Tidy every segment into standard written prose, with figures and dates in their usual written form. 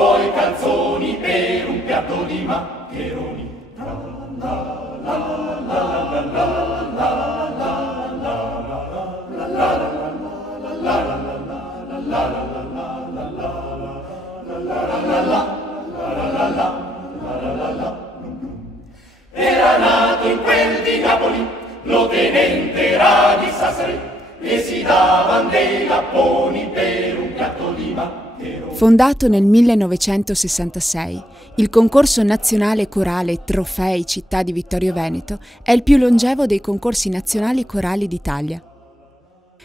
suoi calzoni per un piatto di maccheroni. Era nato in quel di Napoli, lo tenente era di Sassari, e si davan dei lapponi per un piatto di maccheroni. Fondato nel 1966, il concorso nazionale corale Trofei Città di Vittorio Veneto è il più longevo dei concorsi nazionali corali d'Italia.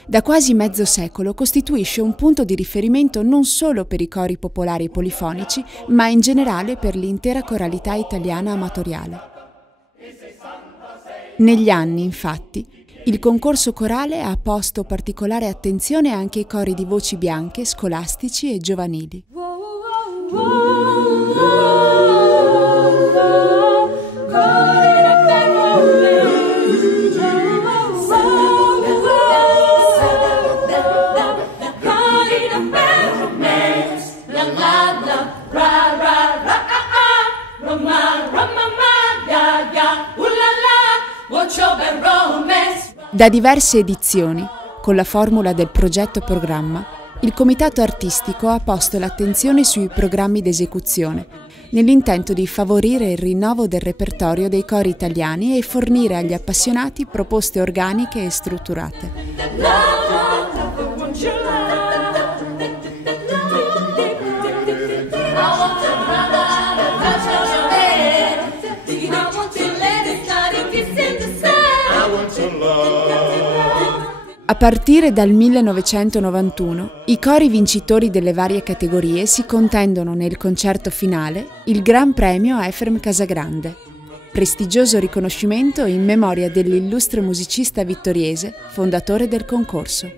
Da quasi mezzo secolo costituisce un punto di riferimento non solo per i cori popolari e polifonici, ma in generale per l'intera coralità italiana amatoriale. Negli anni, infatti, il concorso corale ha posto particolare attenzione anche ai cori di voci bianche, scolastici e giovanili. Da diverse edizioni, con la formula del progetto programma, il comitato artistico ha posto l'attenzione sui programmi d'esecuzione, nell'intento di favorire il rinnovo del repertorio dei cori italiani e fornire agli appassionati proposte organiche e strutturate. A partire dal 1991, i cori vincitori delle varie categorie si contendono nel concerto finale il Gran Premio Efrem Casagrande, prestigioso riconoscimento in memoria dell'illustre musicista vittoriese, fondatore del concorso.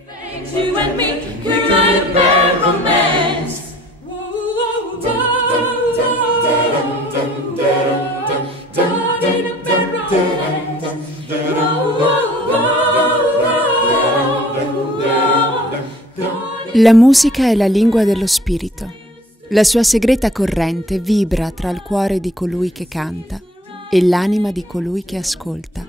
La musica è la lingua dello spirito. La sua segreta corrente vibra tra il cuore di colui che canta e l'anima di colui che ascolta.